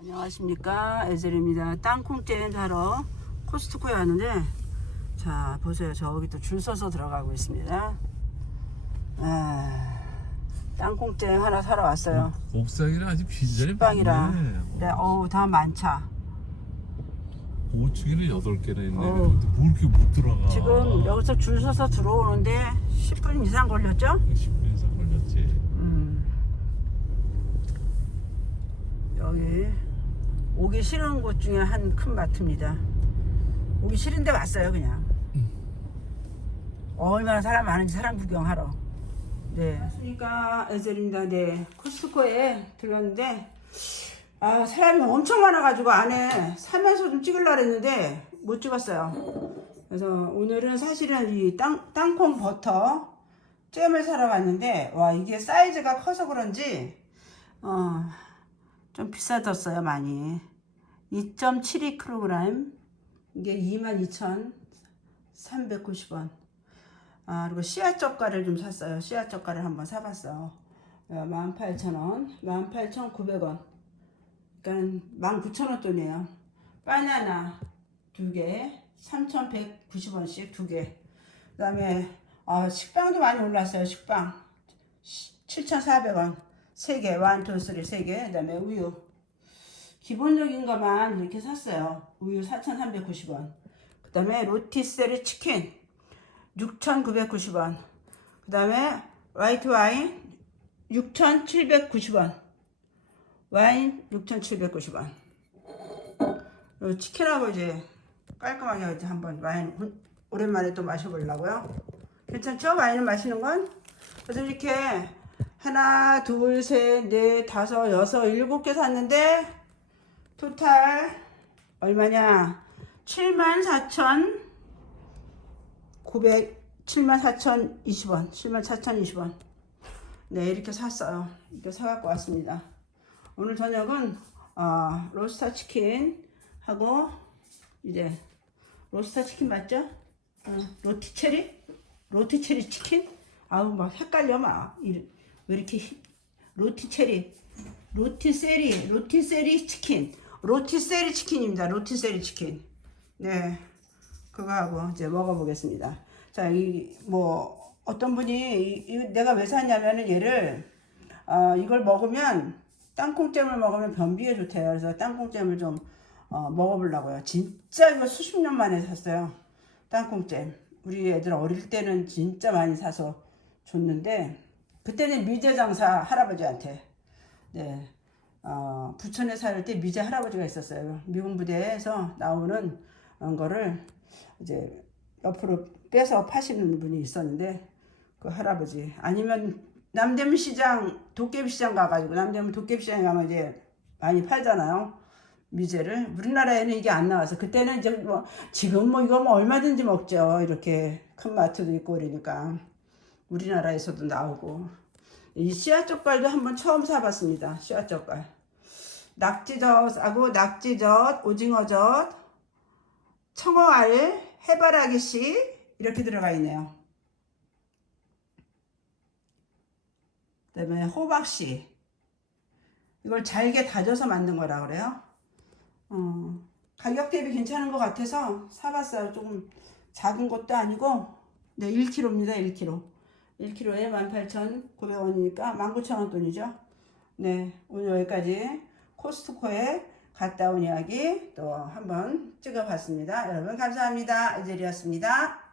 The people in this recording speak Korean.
안녕하십니까 에젤입니다 땅콩잼 사러 코스트코에 왔는데 자 보세요 저기 또 줄 서서 들어가고 있습니다 아, 땅콩잼 하나 사러 왔어요 옥상이랑 아주 빈자리 식빵이랑 네, 어우 다 많차 고추기는 여덟 개나 있네. 어우. 근데 뭐 이렇게 못 들어가? 지금 여기서 줄 서서 들어오는데 10분 이상 걸렸죠? 10분 이상 걸렸지. 음. 여기 오기 싫은 곳 중에 한 큰 마트입니다. 오기 싫은데 왔어요 그냥. 얼마나 사람 많은지 사람 구경하러. 네. 그러니까 에젤입니다. 네. 코스트코에 들렀는데 아 사람이 엄청 많아가지고 안에 사면서 좀 찍으려 했는데 못 찍었어요. 그래서 오늘은 사실은 이 땅, 땅콩 버터 잼을 사러 갔는데 와 이게 사이즈가 커서 그런지 어 좀 비싸졌어요 많이. 2.72kg 이게 22,390원. 아 그리고 씨앗 젓갈을 좀 샀어요. 씨앗 젓갈을 한번 사봤어. 18,000원. 18,900원. 그러니까 19,000원 돈이에요. 바나나 두개 3,190원씩 두개. 그 다음에 아, 식빵도 많이 올랐어요 식빵. 7,400원 3개 1, 2, 3, 3개 그 다음에 우유 기본적인 것만 이렇게 샀어요 우유 4,390원 그 다음에 로티세리 치킨 6,990원 그 다음에 화이트 와인 6,790원 와인 6,790원 치킨하고 이제 깔끔하게 이제 한번 와인 혼- 오랜만에 또 마셔보려고요. 괜찮죠? 와인을 마시는 건? 그래서 이렇게 하나, 둘, 셋, 넷, 다섯, 여섯, 일곱 개 샀는데 토탈 얼마냐? 74,900 74,020원 74,020원 네 이렇게 샀어요 이렇게 사갖고 왔습니다 오늘 저녁은 어, 로스터 치킨 하고 이제 로스터 치킨 맞죠? 어, 로티체리? 로티체리 치킨? 아우 막 헷갈려 막 왜 이렇게 히- 로티체리 로티세리 로티세리 치킨 로티세리 치킨입니다 로티세리 치킨 네 그거 하고 이제 먹어보겠습니다 자이 뭐 어떤 분이 이, 이 내가 왜 샀냐면은 얘를 어, 이걸 먹으면 땅콩잼을 먹으면 변비에 좋대요. 그래서 땅콩잼을 좀 어, 먹어보려고요. 진짜 이거 수십 년 만에 샀어요. 땅콩잼. 우리 애들 어릴 때는 진짜 많이 사서 줬는데 그때는 미제 장사 할아버지한테 네 어, 부천에 살 때 미제 할아버지가 있었어요. 미군 부대에서 나오는 어, 거를 이제 옆으로 빼서 파시는 분이 있었는데 그 할아버지 아니면 남대문 시장 도깨비 시장 가가지고 남대문 도깨비 시장에 가면 이제 많이 팔잖아요 미제를. 우리나라에는 이게 안 나와서 그때는 이제 뭐 지금 뭐 이거 뭐 얼마든지 먹죠. 이렇게 큰 마트도 있고 그러니까 우리나라에서도 나오고 이 씨앗 젓갈도 한번 처음 사봤습니다 씨앗 젓갈 낙지젓하고 낙지젓 오징어젓 청어알 해바라기 씨 이렇게 들어가 있네요. 그 다음에 호박씨 이걸 잘게 다져서 만든 거라 그래요. 어, 가격 대비 괜찮은 것 같아서 사봤어요. 조금 작은 것도 아니고 네 1kg입니다. 1kg 1kg에 18,900원이니까 19,000원 돈이죠. 네 오늘 여기까지 코스트코에 갔다 온 이야기 또 한번 찍어봤습니다. 여러분 감사합니다. 이젤이었습니다.